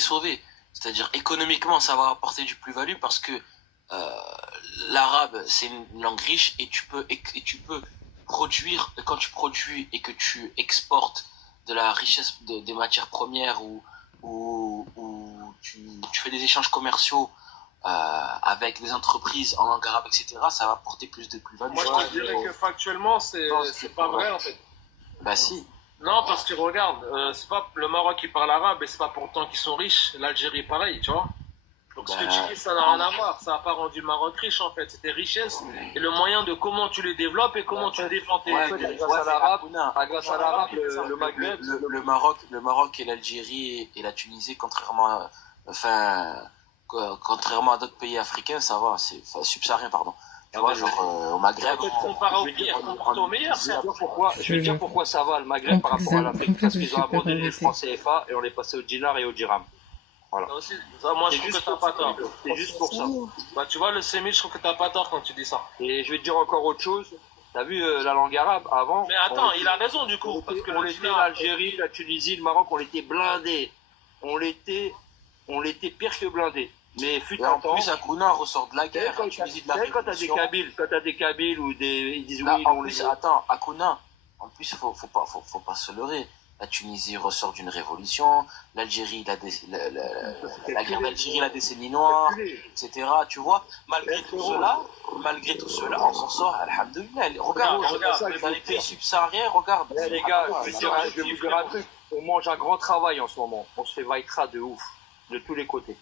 les sauver. C'est-à-dire économiquement, ça va apporter du plus-value parce que l'arabe, c'est une langue riche et tu peux produire, quand tu produis et que tu exportes de la richesse des matières premières ou tu fais des échanges commerciaux avec des entreprises en langue arabe, etc., ça va apporter plus de plus-value. Moi, je te dirais que factuellement, c'est pas vrai en fait. Bah si. Non, parce que regarde, c'est pas le Maroc qui parle arabe et c'est pas pourtant qu'ils sont riches. L'Algérie, pareil, tu vois. Donc ce que tu dis, ça n'a rien à voir. Ça n'a pas rendu le Maroc riche en fait. C'est des richesses et le moyen de comment tu les développes et comment tu défends tes. Grâce à l'arabe, le Maghreb, le Maroc et l'Algérie et la Tunisie, contrairement à d'autres pays africains, ça va. Subsaharien, pardon. Tu vois, genre au Maghreb. Comparé au pire, comparé au meilleur, c'est. Je vais dire pourquoi ça va le Maghreb par rapport à l'Afrique. Parce qu'ils ont abandonné les francs CFA et on est passé au dinar et au dirham. Voilà. Moi, je trouve que t'as pas tort. C'est juste pour ça. Bah, tu vois, le sémite, je trouve que t'as pas tort quand tu dis ça. Et je vais te dire encore autre chose. T'as vu la langue arabe avant? Mais attends, il a raison du coup. Parce que l'Algérie, la Tunisie, le Maroc, on était blindés. On l'était pire que blindés. Mais fut un temps. En plus, Akuna ressort de la guerre. Quand t'as des Kabyles ou des. Ils disent là, oui, en plus, attends, Akuna, en plus, faut pas se leurrer. La Tunisie ressort d'une révolution, l'Algérie, la guerre d'Algérie, la décennie noire, etc. Tu vois, malgré tout cela, on s'en sort, alhamdoulilah. Regarde, dans les pays subsahariens, regarde. Les gars, je vais vous dire un truc. On mange un grand travail en ce moment. On se fait vaïtra de ouf, de tous les côtés.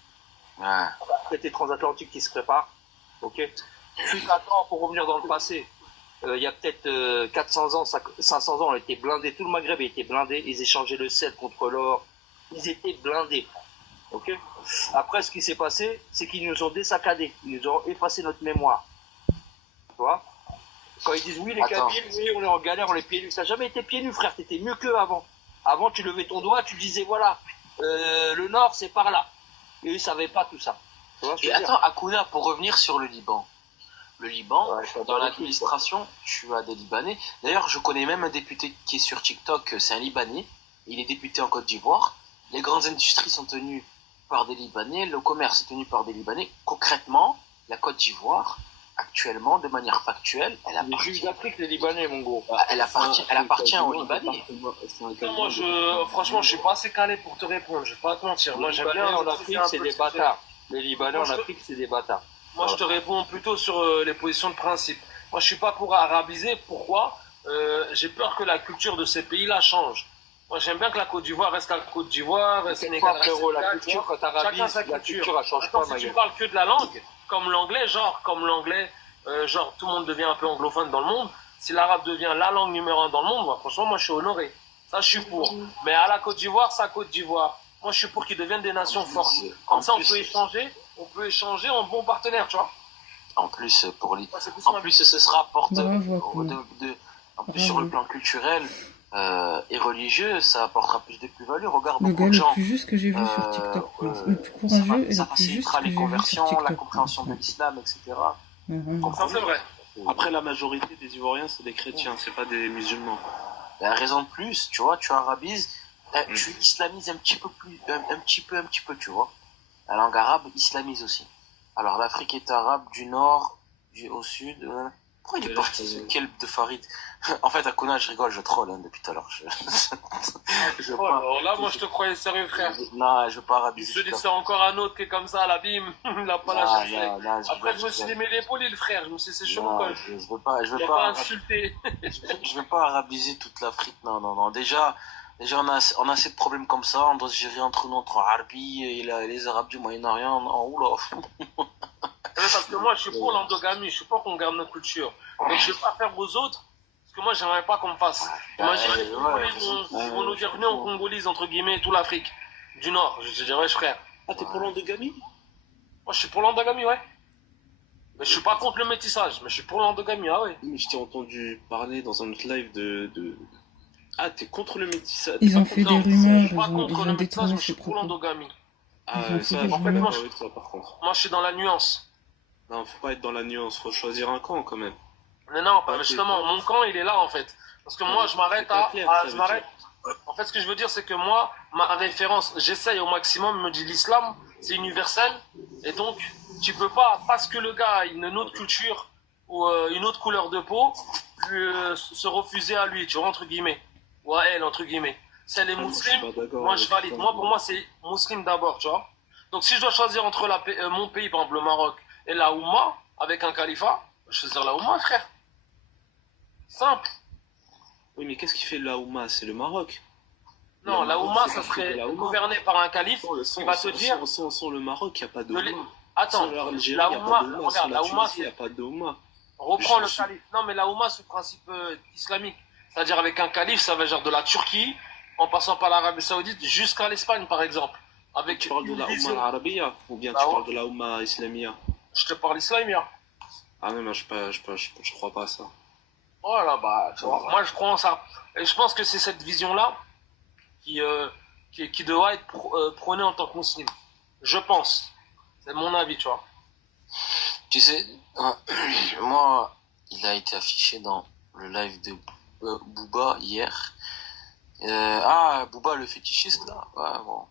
Ouais. Traité transatlantique qui se prépare, ok. Fut un temps, pour revenir dans le passé, il y a peut-être 400 ans, 500 ans, on était blindés, tout le Maghreb était blindé, ils échangeaient le sel contre l'or, ils étaient blindés, ok. Après, ce qui s'est passé, c'est qu'ils nous ont désaccadés, ils nous ont effacé notre mémoire, tu vois. Quand ils disent oui, les Kabyles, oui, on est en galère, on est pieds nus, t'as jamais été pieds nus, frère, t'étais mieux qu'eux avant. Avant, tu levais ton doigt, tu disais voilà, le nord, c'est par là. Et eux, ils savaient pas tout ça. Et attends, Akuna, pour revenir sur le Liban. Le Liban, dans l'administration, tu as des Libanais. D'ailleurs, je connais même un député qui est sur TikTok, c'est un Libanais. Il est député en Côte d'Ivoire. Les grandes industries sont tenues par des Libanais. Le commerce est tenu par des Libanais. Concrètement, la Côte d'Ivoire, actuellement, de manière factuelle, elle appartient. Les juifs d'Afrique, les Libanais, mon gros. Elle appartient aux Libanais. Moi, franchement, je suis pas assez calé pour te répondre. Je vais pas te mentir. Moi, j'aime bien. En Afrique, c'est des bâtards. Les Libanais en Afrique, c'est des bâtards. Moi, je te réponds plutôt sur les positions de principe. Moi, je suis pas pour arabiser. Pourquoi? J'ai peur que la culture de ces pays-là change. Moi, j'aime bien que la Côte d'Ivoire reste la Côte d'Ivoire, Sénégal reste Sénégal. La culture, quand t'arabises, la culture, elle change pas, si tu parles que de la langue, comme l'anglais, genre tout le monde devient un peu anglophone dans le monde. Si l'arabe devient la langue numéro 1 dans le monde, moi, franchement, moi, je suis honoré. Ça, je suis pour. Mais à la Côte d'Ivoire, c'est à Côte d'Ivoire. Moi, je suis pour qu'ils deviennent des nations fortes. Comme ça, on peut échanger en bons partenaires, tu vois. En plus, ce sera porteur. En plus, sur le plan culturel et religieux, ça apportera plus de plus-value. Regarde, beaucoup de gens. Le plus juste que j'ai vu sur TikTok. Le plus courageux et ça le plus juste facilitera que les j'ai vu sur conversions, TikTok. la compréhension de l'islam, etc. Ça, c'est vrai. Après, la majorité des Ivoiriens, c'est des chrétiens, c'est pas des musulmans. La raison de plus, tu vois, tu arabises, tu islamises un petit peu, tu vois. La langue arabe islamise aussi. Alors, l'Afrique est arabe du nord, au sud. Pourquoi il est parti, ce kelp de Farid? En fait, Akuna, je rigole, je troll depuis tout à l'heure. Alors là, moi, je te croyais sérieux, frère. Non, je veux pas arabiser. Je te dis, c'est encore un autre qui est comme ça, la bim, il a pas lâché. Après, je me suis mis l'épaule, le frère. Je me suis dit, c'est chaud, quoi. Je veux pas insulter. Je veux pas arabiser toute l'Afrique, non. Déjà, on a assez de problèmes comme ça. On doit se gérer entre nous, entre Arabie et les Arabes du Moyen-Orient. Oula. Parce que moi, je suis pour l'endogamie. Je suis pas qu'on garde nos cultures. Donc, je vais pas faire aux autres. Parce que moi, j'aimerais pas qu'on me fasse. Imagine, les Congolais vont nous dire, venez, on congolise, entre guillemets, toute l'Afrique du Nord. Je dirais, ouais, frère. Ah, t'es pour l'endogamie? Moi, je suis pour l'endogamie, ouais. Mais je suis pas contre le métissage. Mais je suis pour l'endogamie, ah ouais. Mais je t'ai entendu parler dans un autre live de... Ah, t'es contre le métissage? Ils ont fait des rumeurs, je suis pas contre le métissage, détourné mais je ses suis pour propos. l'endogamie. Ah, Ils ont ça, fait des je suis rumeurs. d'accord avec toi, par contre. Moi, je suis dans la nuance. Non, faut pas être dans la nuance, faut choisir un camp, quand même. Mais non, justement, mon camp, il est là, en fait. Parce que moi, je m'arrête à... En fait, ce que je veux dire, c'est que moi, ma référence, j'essaye au maximum, me dit l'islam, c'est universel. Et donc, tu peux pas, parce que le gars a une autre culture ou une autre couleur de peau, se refuser à lui, tu vois, entre guillemets. Ou à elle, entre guillemets. C'est les musulmans, moi je valide. Moi, pour moi, c'est musulman d'abord, tu vois. Donc, si je dois choisir entre mon pays, par exemple, le Maroc, et la Oumma, avec un califat, je vais choisir la Oumma, frère. Simple. Oui, mais qu'est-ce qui fait la Oumma? C'est le Maroc. Non, la Oumma, ça serait gouverné par un calife qui va te dire. Sans le Maroc, il n'y a pas de Oumma. Attends, la Oumma, regarde, la Oumma, il n'y a pas de Oumma. Reprends le calife. Non, mais la Oumma, c'est le principe islamique. C'est-à-dire, avec un calife, ça va genre de la Turquie, en passant par l'Arabie Saoudite, jusqu'à l'Espagne, par exemple. Avec tu parles de la Oumma arabiya ou bien tu parles de la Oumma islamia? Je te parle islamien. Ah non, je crois pas à ça. Voilà, bah, tu vois, moi je crois en ça. Et je pense que c'est cette vision-là qui devra être prônée en tant que musulman. Je pense. C'est mon avis, tu vois. Tu sais, moi, il a été affiché dans le live de Booba hier. Booba le fétichiste là. Ouais, bon,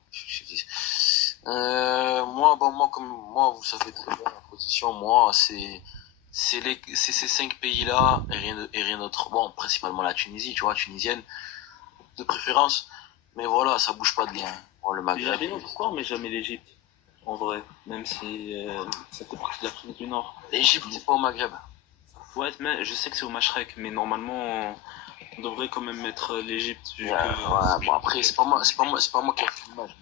moi, vous savez très bien la position. Moi, c'est ces 5 pays-là et rien d'autre. Bon, principalement la Tunisie, tu vois, tunisienne de préférence. Mais voilà, ça bouge pas de bien. Bon, le Maghreb. Pourquoi on met jamais l'Égypte? En vrai, même si ça fait partie de l'Afrique du Nord. L'Égypte, c'est pas au Maghreb. Ouais, mais je sais que c'est au Machrek, mais normalement, on devrait quand même mettre l'Égypte. Ouais, bon après, c'est pas moi qui ai fait l'image.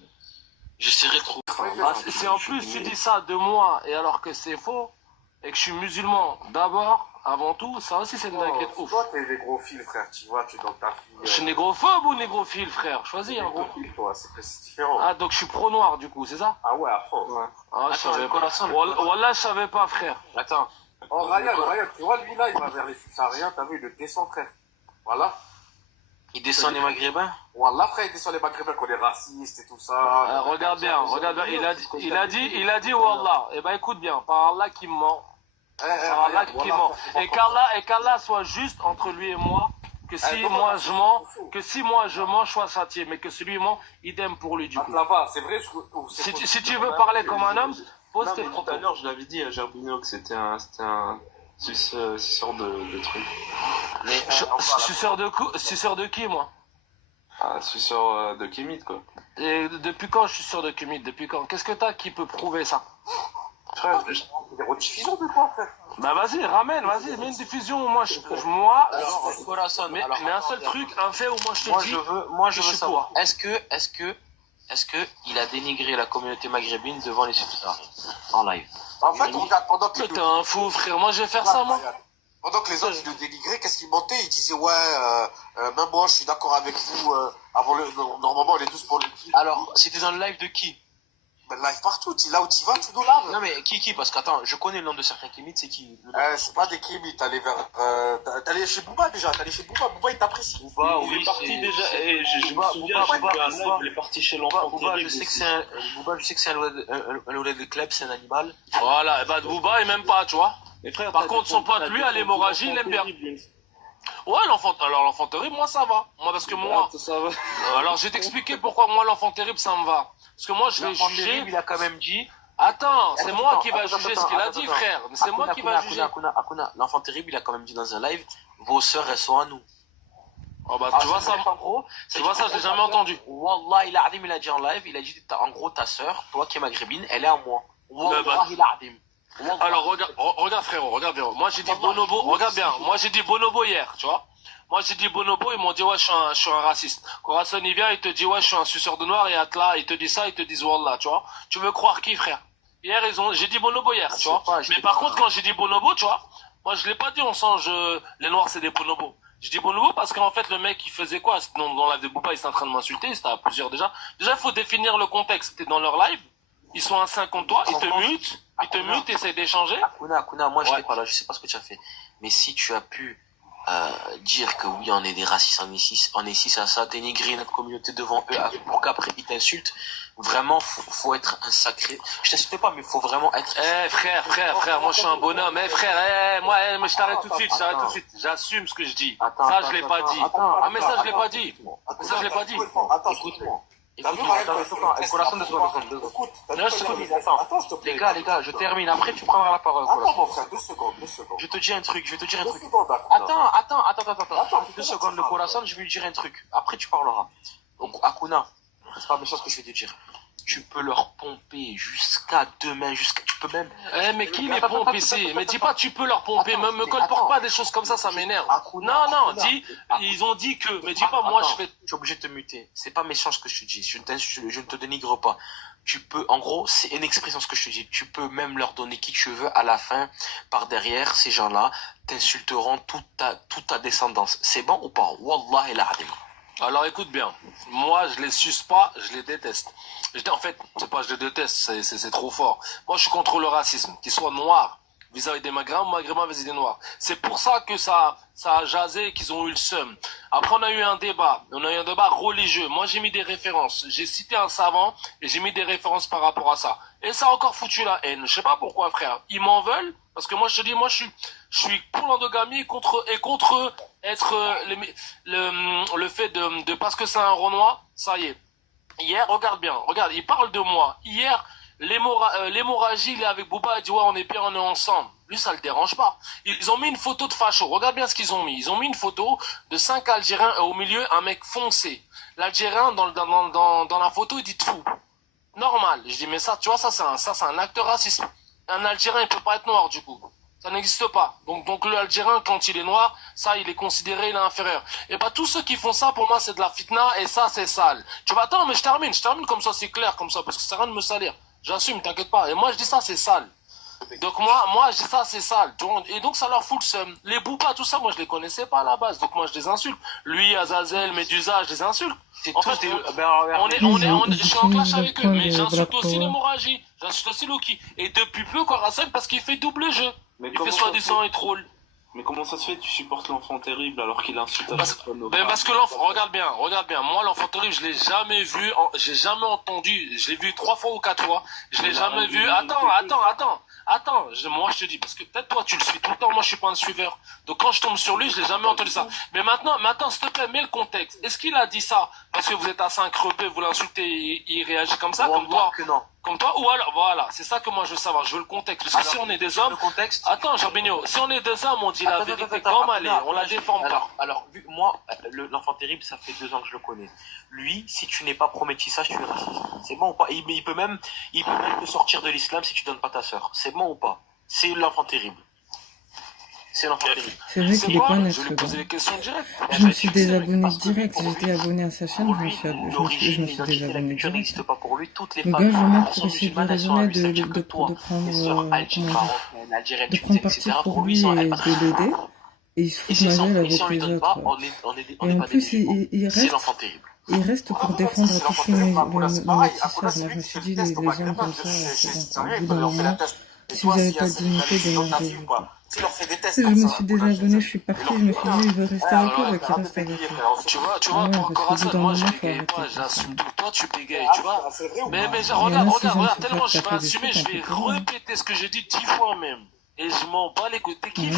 J'essaierai de trouver. C'est en plus, tu dis ça de moi, et alors que c'est faux, et que je suis musulman d'abord, avant tout, ça aussi c'est une dinguerie ouf. Toi, t'es négrophile, frère, tu vois, tu donnes ta fille. Je suis négrophobe ou négrophile, frère? Choisis un peu. Négrophile, toi, c'est différent. Ah, donc je suis pro-noir du coup, c'est ça? Ah ouais, à fond. Ouais. Ah, je savais pas. Wallah, je savais pas, frère. Attends. Oh, Ryan, tu vois, lui là, il va vers les subsahariens, t'as vu, il le descend, frère. Voilà. Il descend les Maghrébins? Wallah, frère, il descend les Maghrébins qu'on est racistes et tout ça. Regarde bien, il a dit Wallah. Eh ben écoute bien, par Allah qui ment. Par Allah qui ment. Et qu'Allah soit juste entre lui et moi. Que si moi je mens, je sois châtié. Mais que celui ment, idem pour lui du coup. C'est vrai, si tu veux parler comme un homme, pose tes propos. Tout à l'heure, je l'avais dit à Gerbino que c'était un suceur de trucs. Suceur de qui, moi? Un suceur de kémite, quoi. Et depuis quand je suis sûr de kémite? Depuis quand? Qu'est-ce que t'as qui peut prouver ça? Frère, des rediffusions de quoi, frère? Bah vas-y, mets une diffusion, mais un seul truc, un fait où moi je veux savoir. Est-ce que il a dénigré la communauté maghrébine devant les subsahariens en live? En fait, regarde, pendant que t'es un fou, frère, moi je vais faire ça, moi. Pendant que les autres ils le dénigraient, qu'est-ce qu'ils montaient? Ils disaient même moi je suis d'accord avec vous. Normalement on est tous pour le kill. Alors, c'était dans le live de qui? Ben, live partout, là où tu vas, tu nous laves. Non mais qui? Parce qu'attends, je connais le nom de certains kémites, c'est qui? C'est pas des kémites, t'allais chez Booba déjà, Booba il t'apprécie. Booba, il est parti déjà, et je me souviens, il est parti chez l'enfant Booba, je sais que c'est un ouled de club, c'est un animal. Voilà, et bah Booba il m'aime pas, tu vois. Frère, par contre son pote lui à l'hémorragie il aime bien. Ouais, l'enfant terrible, moi ça va. Moi parce que moi. Ça va. Alors je vais t'expliquer pourquoi moi l'enfant terrible ça me va. Parce que moi je vais juger. Il a quand même dit. Attends, c'est moi qui va juger ce qu'il a dit, frère. C'est moi qui va juger. Akuna, l'enfant terrible, il a quand même dit dans un live, vos sœurs elles sont à nous. Oh bah tu vois ça, en gros. Tu vois ça, je l'ai jamais entendu. Wallah, il a dit en live, il a dit en gros ta sœur, toi qui es maghrébine, elle est à moi. Wallah, il a dit. Alors regarde frérot, regarde bien. Moi j'ai dit Bonobo, regarde bien. Moi j'ai dit Bonobo hier, tu vois. Moi j'ai dit Bonobo, ils m'ont dit ouais je suis un raciste. Corazon il vient, il te dit ouais je suis un suceur de noir et Atla, il te dit ça, ils te disent Wallah, tu vois. Tu veux croire qui, frère? Hier j'ai dit Bonobo hier, tu vois. Mais par contre quand j'ai dit Bonobo, tu vois, moi je l'ai pas dit on sent les noirs c'est des bonobos. Je dis Bonobo parce qu'en fait le mec il faisait quoi? Dans la de Bouba il était en train de m'insulter, c'était à plusieurs déjà. Déjà il faut définir le contexte. T'es dans leur live, ils sont à 5 contre toi, ils te mutent, essayent d'échanger. Akuna, moi je sais pas là, je sais pas ce que tu as fait. Mais si tu as pu dire que oui, on est des racistes, on est ci, ça, dénigrer notre communauté devant eux pour qu'après ils t'insultent. Vraiment, faut être un sacré. Je t'insulte pas, mais faut vraiment être. Frère, moi je suis un bonhomme. Frère, moi je t'arrête tout de suite, J'assume ce que je dis. Ça, je l'ai pas dit. Ah, mais ça, je l'ai pas dit. Ça, je l'ai pas dit. Écoute-moi. Les gars, je termine. Après, tu prendras la parole. Attends, mon frère, 2 secondes. Je te dis un truc. 2 secondes, Akuna. Attends. 2 secondes, le Khorasan, je vais lui dire un truc. Après, tu parleras. Donc, Akuna, c'est pas méchant ce que je vais te dire. Tu peux leur pomper jusqu'à demain, tu peux même. Mais qui les pompe ici? Mais dis pas tu peux leur pomper, me colporte pas des choses comme ça m'énerve. Non, dis, ils ont dit que, mais dis pas moi je fais. Je suis obligé de te muter. C'est pas méchant ce que je te dis, je ne te dénigre pas. Tu peux, en gros, c'est une expression ce que je te dis. Tu peux même leur donner qui tu veux à la fin, par derrière, ces gens-là t'insulteront toute ta descendance. C'est bon ou pas? Wallah el adim. Alors écoute bien, moi je les suce pas, je les déteste. En fait, c'est pas je les déteste, c'est trop fort. Moi je suis contre le racisme, qu'ils soient noirs vis-à-vis des maghrébins ou maghrébins vis-à-vis des noirs. C'est pour ça que ça a jasé, qu'ils ont eu le seum. Après on a eu un débat religieux. Moi j'ai mis des références, j'ai cité un savant et j'ai mis des références par rapport à ça. Et ça a encore foutu la haine. Je sais pas pourquoi frère, ils m'en veulent. Parce que moi, je te dis, je suis pour l'endogamie et contre être le fait de parce que c'est un Renoir, ça y est. Hier, regarde, il parle de moi. Hier, l'hémorragie, il est avec Bouba, il dit ouais, on est bien, on est ensemble. Lui, ça le dérange pas. Ils ont mis une photo de facho. Regarde bien ce qu'ils ont mis. Ils ont mis une photo de 5 Algériens et au milieu, un mec foncé. L'Algérien, dans la photo, il dit fou. Normal. Je dis, mais ça, tu vois, ça, c'est un acte raciste. Un Algérien, il peut pas être noir, du coup. Ça n'existe pas. Donc l'Algérien, quand il est noir, ça, il est considéré, il est inférieur. Et bah, tous ceux qui font ça, pour moi, c'est de la fitna, et ça, c'est sale. Tu vois, attends, mais je termine comme ça, c'est clair, comme ça, parce que ça sert à rien de me salir. J'assume, t'inquiète pas. Et moi, je dis ça, c'est sale. Donc moi, je dis ça, c'est sale. Et donc, ça leur fout le seum. Les Bouba, tout ça, moi, je les connaissais pas à la base. Donc moi, je les insulte. Lui, Azazel, Medusa, je les insulte. En fait, je suis en clash avec eux, mais j'insulte aussi l'hémorragie. J'insulte aussi Loki. Et depuis peu, Khorasan, parce qu'il fait double jeu. Il fait soi-disant et troll. Mais comment ça se fait que tu supportes l'enfant terrible alors qu'il insulte à parce que l'enfant, regarde bien. Moi, l'enfant terrible, je l'ai jamais vu, j'ai jamais entendu. Je l'ai vu 3 fois ou 4 fois. Je l'ai jamais vu. Attends. Moi, je te dis, parce que peut-être toi, tu le suis tout le temps. Moi, je suis pas un suiveur. Donc, quand je tombe sur lui, je l'ai jamais entendu ça. Mais maintenant, s'il te plaît, mets le contexte. Est-ce qu'il a dit ça parce que vous êtes assez increpé, vous l'insultez, il réagit comme ça, comme toi? Que non. Comme toi, ou alors, voilà, c'est ça que moi je veux savoir, je veux le contexte. Parce que si on est des hommes. Le contexte. Attends, Jean-Bigno, si on est des hommes, on dit la vérité comme elle est, on la déforme pas. Alors, moi, l'enfant terrible, ça fait 2 ans que je le connais. Lui, si tu n'es pas pro-métissage, tu es raciste. C'est bon ou pas? Il peut même te sortir de l'islam si tu donnes pas ta sœur. C'est bon ou pas? C'est l'enfant terrible. C'est l'enfant terrible. C'est vrai qu'il est pas net. Je lui posais des questions directes. Je me suis désabonné direct. J'étais abonné à sa chaîne, je me suis désabonné direct. n'existe pas pour lui. Toutes les Le femmes gars, vraiment, pour sont essayer de musulmanes, elles sont à raisonner, lui. Ça veut dire que toi, de prendre, les sœurs algériennes, de prendre parti pour lui et de l'aider. Et il se fout de ma gueule avec les autres. Et en plus, il reste pour défendre tout ce qui est le métissage. Moi, je me suis dit, les hommes comme ça, c'est bon. Au bout d'un moment, si vous n'avez pas de dignité, démerdez-vous. Je me suis désabonné, je suis parti, je me suis dit, il veut rester avec eux, qu'il reste avec eux. Tu vois, pour Khorasan, moi je bégaye pas, j'assume tout. Toi, tu bégayes, tu vois. Mais regarde, tellement je vais assumer, je vais répéter ce que j'ai dit 10 fois même. Et je m'en bats les couilles. T'es qui,